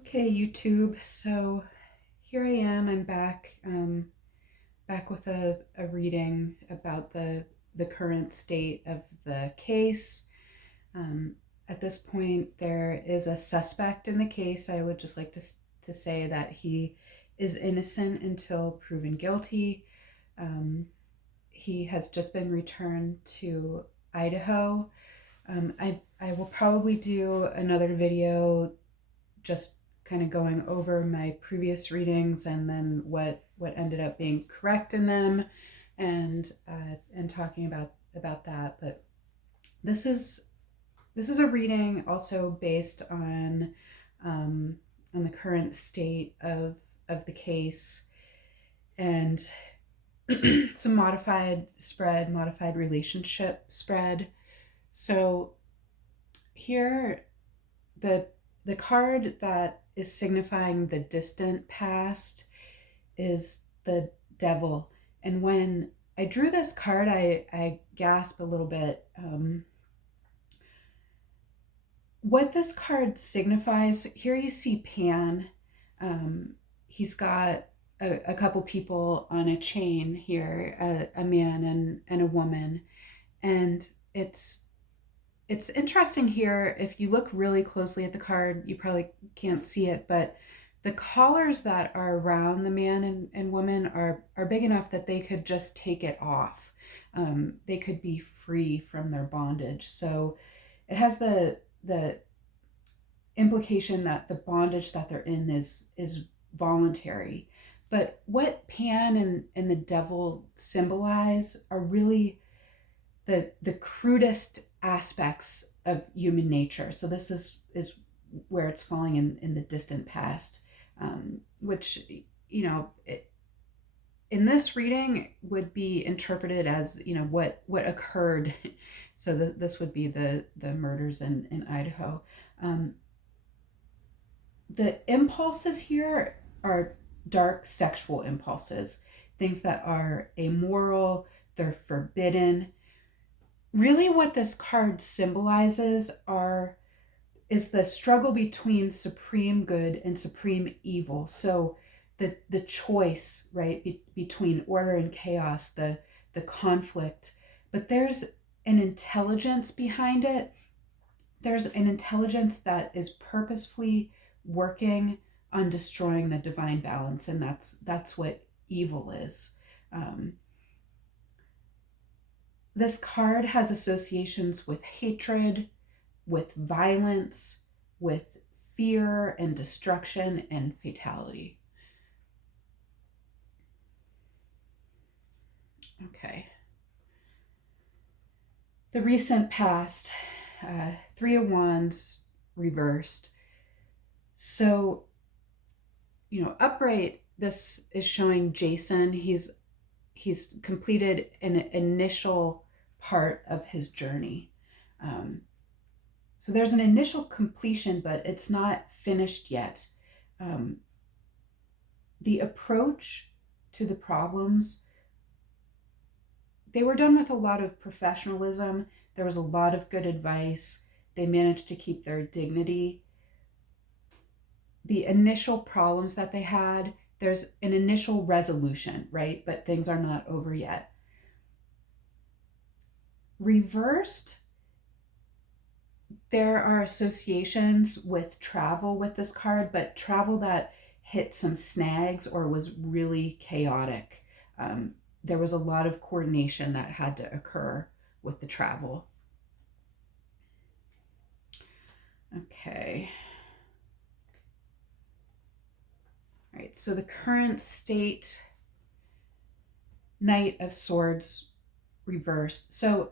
Okay, YouTube. So here I am. I'm back, back with a reading about the current state of the case. Um, at this point, there is a suspect in the case. I would just like to say that he is innocent until proven guilty. Um, he has just been returned to Idaho. I will probably do another video just kind of going over my previous readings and then what ended up being correct in them, and talking about that. But this is this is a reading also based on the current state of the case, and some modified relationship spread. So here, the the card that is signifying the distant past is the devil. And when I drew this card, I gasped a little bit. What this card signifies, here you see Pan. He's got a couple people on a chain here, a man and a woman. And it's interesting here. If you look really closely at the card, you probably can't see it, but the collars that are around the man and woman are big enough that they could just take it off. They could be free from their bondage. So it has the implication that the bondage that they're in is voluntary. But what Pan and the devil symbolize are really the crudest aspects of human nature. So this is where it's falling in the distant past, which, you know, in this reading would be interpreted as, you know, what occurred. So this would be the murders in Idaho. The impulses here are dark sexual impulses, things that are amoral, they're forbidden. Really what this card symbolizes is the struggle between supreme good and supreme evil. So the choice, right, between order and chaos, the conflict. But there's an intelligence behind it. There's an intelligence that is purposefully working on destroying the divine balance, and that's what evil is. This card has associations with hatred, with violence, with fear and destruction and fatality. Okay. The recent past, Three of Wands reversed. So, you know, upright, this is showing Jason. He's completed an initial part of his journey. So there's an initial completion, but it's not finished yet. The approach to the problems, they were done with a lot of professionalism. There was a lot of good advice. They managed to keep their dignity. The initial problems that they had, there's an initial resolution, right? But things are not over yet. Reversed, there are associations with travel with this card, but travel that hit some snags or was really chaotic. There was a lot of coordination that had to occur with the travel. Okay. All right, so the current state, Knight of Swords reversed. So,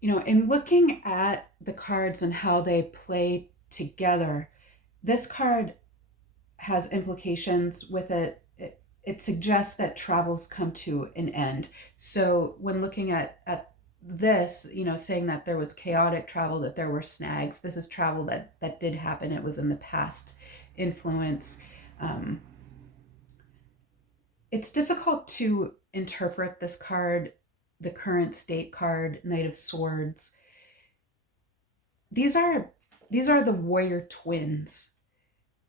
you know, in looking at the cards and how they play together, this card has implications with it. It suggests that travels come to an end. So when looking at this, you know, saying that there was chaotic travel, that there were snags, this is travel that did happen. It was in the past influence. It's difficult to interpret this card, the current state card, Knight of Swords. These are the warrior twins.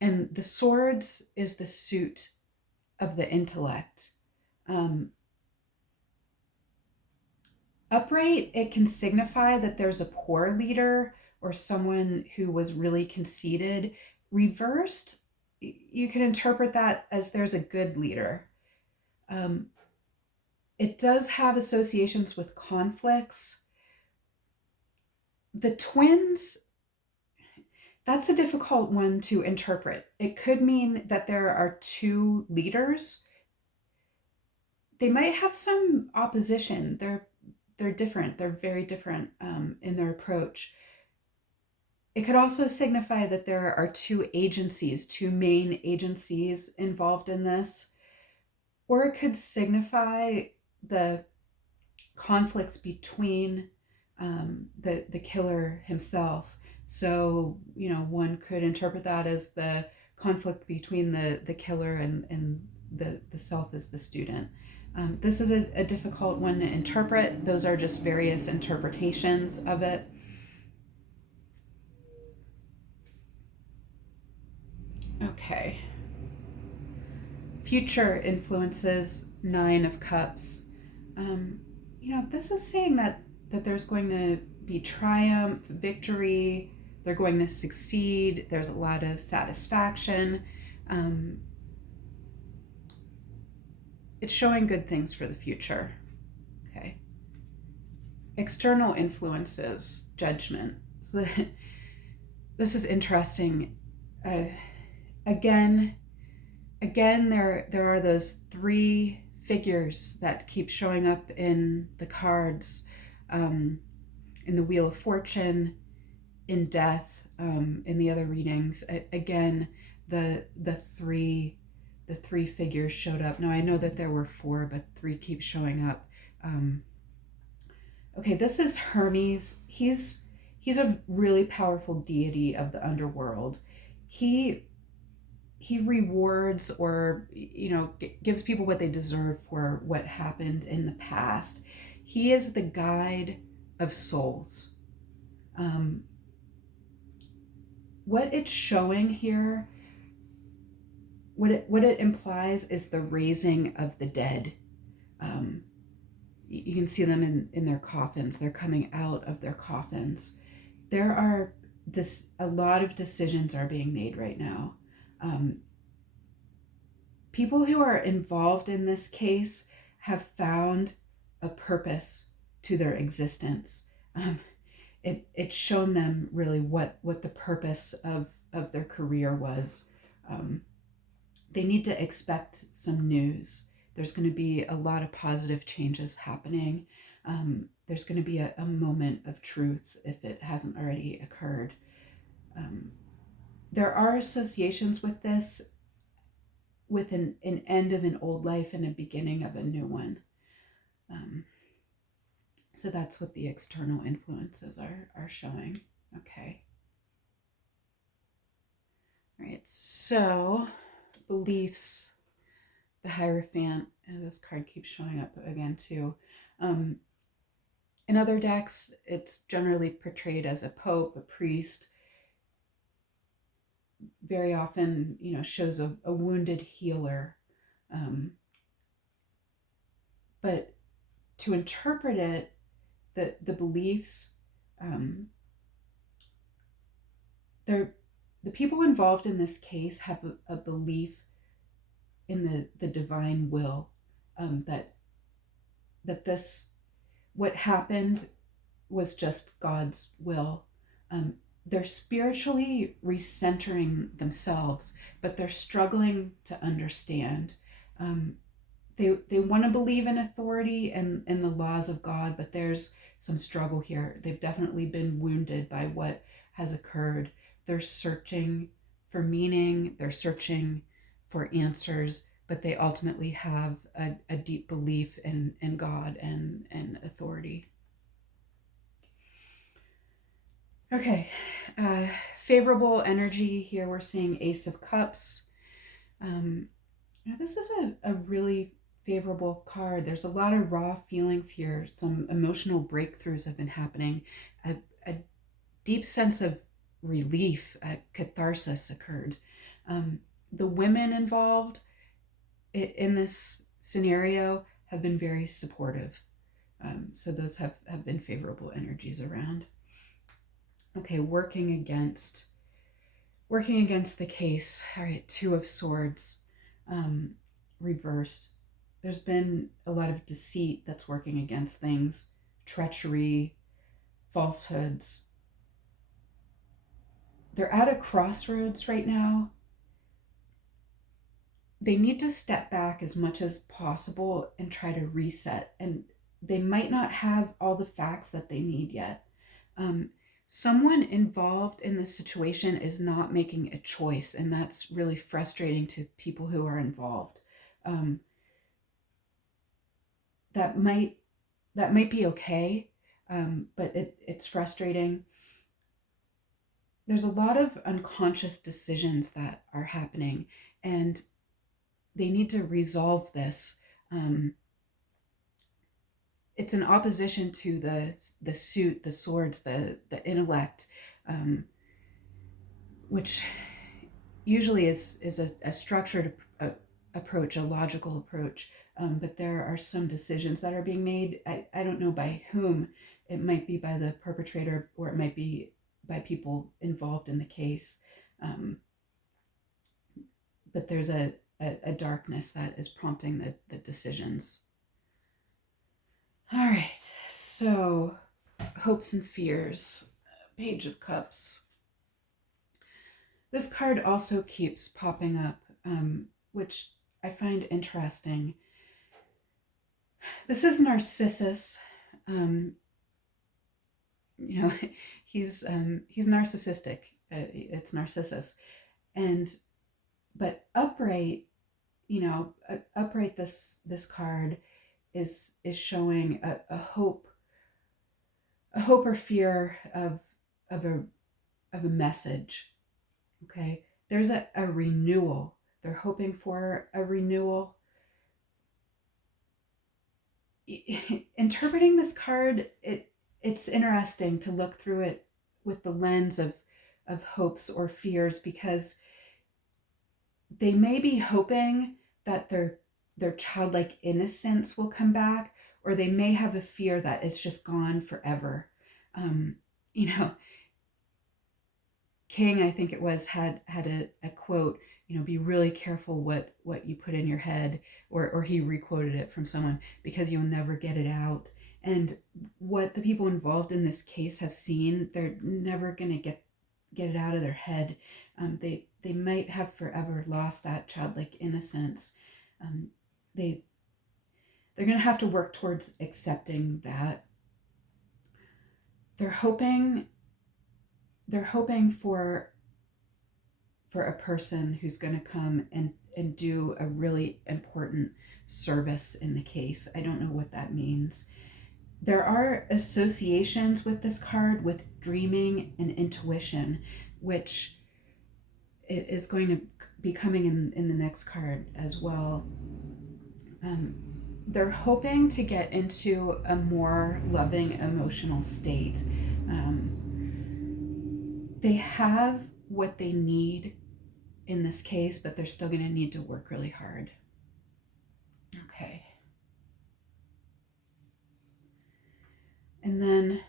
And the swords is the suit of the intellect. Um, Upright, it can signify that there's a poor leader or someone who was really conceited. Reversed, you can interpret that as there's a good leader. Um, it does have associations with conflicts. The twins, that's a difficult one to interpret. It could mean that there are two leaders. They might have some opposition. They're different. They're very different in their approach. It could also signify that there are two agencies, two main agencies involved in this, or it could signify the conflicts between the killer himself. So, one could interpret that as the conflict between the killer and the self as the student. This is a difficult one to interpret. Those are just various interpretations of it. Okay. Future influences, Nine of Cups. Um, this is saying that there's going to be triumph, victory. They're going to succeed. There's a lot of satisfaction. Um, it's showing good things for the future. Okay. External influences, judgment. So this is interesting. Uh, again, there are those three figures that keep showing up in the cards, in the Wheel of Fortune, in Death, in the other readings. Again, the three figures showed up. Now I know that there were four, but three keep showing up. Okay, this is Hermes. He's a really powerful deity of the underworld. He he rewards or gives people what they deserve for what happened in the past. He is the guide of souls. um, what it's showing here, what it implies is the raising of the dead. um, you can see them in their coffins. They're coming out of their coffins. There are a lot of decisions are being made right now. um, People who are involved in this case have found a purpose to their existence. It's shown them really what the purpose of their career was. Um, they need to expect some news. There's going to be a lot of positive changes happening. There's going to be a moment of truth if it hasn't already occurred. Um, there are associations with this, with an end of an old life and a beginning of a new one. Um, so that's what the external influences are showing. Okay. All right. So beliefs, the Hierophant. And this card keeps showing up again too. Um, in other decks, it's generally portrayed as a pope, a priest. Very often, shows a wounded healer. But to interpret it, the beliefs, um, they're the people involved in this case have a belief in the divine will, that this what happened was just God's will. They're spiritually recentering themselves, but they're struggling to understand. Um, they want to believe in authority and the laws of God, but there's some struggle here. They've definitely been wounded by what has occurred. They're searching for meaning, they're searching for answers, but they ultimately have a deep belief in God and authority. Okay, favorable energy here. We're seeing Ace of Cups. This is a really favorable card. There's a lot of raw feelings here. Some emotional breakthroughs have been happening. A deep sense of relief, catharsis occurred. Um, the women involved in this scenario have been very supportive. So those have been favorable energies around. Okay, working against the case. All right, Two of Swords, um, reversed. There's been a lot of deceit that's working against things, treachery, falsehoods. They're at a crossroads right now. They need to step back as much as possible and try to reset. And they might not have all the facts that they need yet. Um, Someone involved in this situation is not making a choice, and that's really frustrating to people who are involved. Um, that might that might be okay, but it's frustrating. There's a lot of unconscious decisions that are happening, and they need to resolve this. Um, it's an opposition to the suit, the swords, the intellect, um, which usually is a structured approach, a logical approach. But there are some decisions that are being made. I don't know by whom. It might be by the perpetrator, or it might be by people involved in the case. Um, but there's a darkness that is prompting the decisions. All right, so hopes and fears, Page of Cups. This card also keeps popping up, which I find interesting. This is Narcissus. Um, you know, he's narcissistic. It's Narcissus, and but upright. Upright. This card is showing a hope or fear of a of a message. Okay, there's a renewal. They're hoping for a renewal. Interpreting this card, it's interesting to look through it with the lens of hopes or fears, because they may be hoping that their childlike innocence will come back, or they may have a fear that it's just gone forever. Um, you know, King, I think it was, had a quote, be really careful what you put in your head, or he requoted it from someone, because you'll never get it out. And what the people involved in this case have seen, they're never going to get it out of their head. They might have forever lost that childlike innocence. Um, they they're going to have to work towards accepting that. They're hoping they're hoping for a person who's going to come and do a really important service in the case. I don't know what that means. There are associations with this card with dreaming and intuition, which is going to be coming in the next card as well. Um, they're hoping to get into a more loving emotional state. They have what they need in this case, but they're still going to need to work really hard. Okay. And then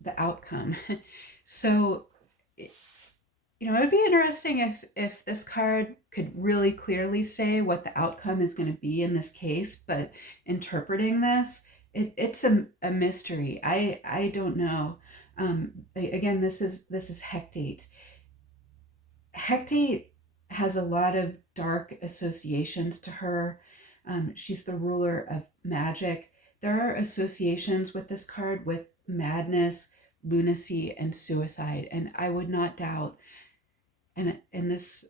the outcome. So, it would be interesting if this card could really clearly say what the outcome is going to be in this case, but interpreting this, it's a mystery. I don't know. Again, this is Hecate. Hecate has a lot of dark associations to her. She's the ruler of magic. There are associations with this card with madness, lunacy, and suicide, and I would not doubt. And this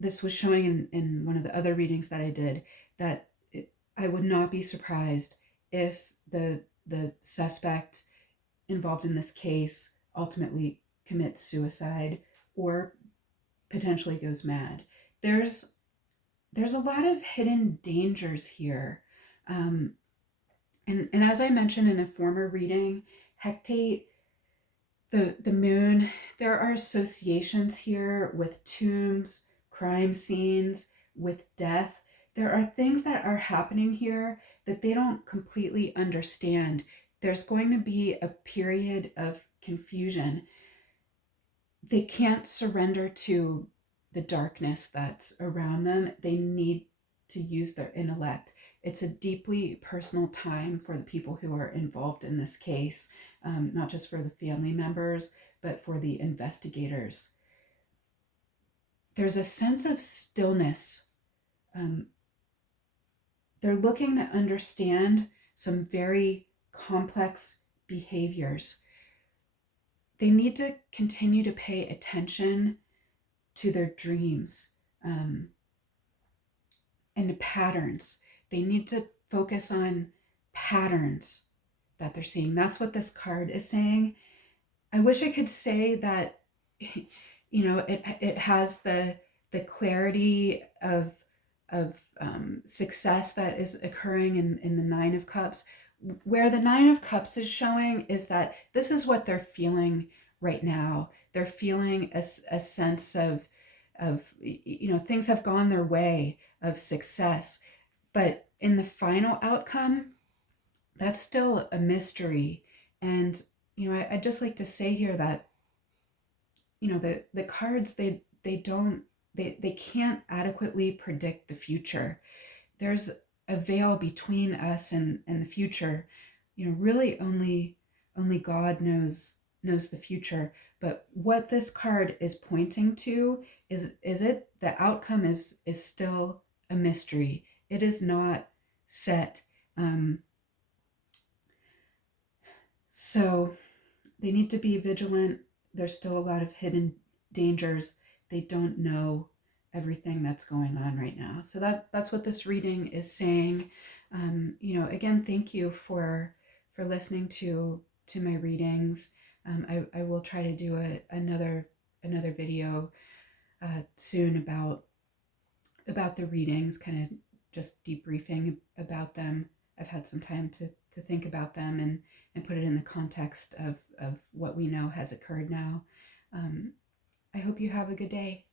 was showing in one of the other readings that I did, that I would not be surprised if the suspect involved in this case ultimately commits suicide, or potentially goes mad. There's a lot of hidden dangers here. Um, and as I mentioned in a former reading, Hecate, the moon, there are associations here with tombs, crime scenes, with death. There are things that are happening here that they don't completely understand. There's going to be a period of confusion. They can't surrender to the darkness that's around them. They need to use their intellect. It's a deeply personal time for the people who are involved in this case, not just for the family members, but for the investigators. There's a sense of stillness. Um, they're looking to understand some very complex behaviors. They need to continue to pay attention to their dreams, um, and the patterns. They need to focus on patterns that they're seeing. That's what this card is saying. I wish I could say that, it has the clarity of success that is occurring in the Nine of Cups. Where the Nine of Cups is showing is that this is what they're feeling right now. They're feeling a sense of things have gone their way, of success, but in the final outcome, that's still a mystery. And I'd just like to say here that the cards, they don't they can't adequately predict the future. There's a veil between us and the future. Really only God knows the future. But what this card is pointing to is it the outcome is still a mystery. It is not set. Um, so they need to be vigilant. There's still a lot of hidden dangers. They don't know everything that's going on right now. So that's what this reading is saying. Again, thank you for listening to my readings. I will try to do another video soon about the readings, kind of just debriefing about them. I've had some time to think about them and put it in the context of what we know has occurred now. I hope you have a good day.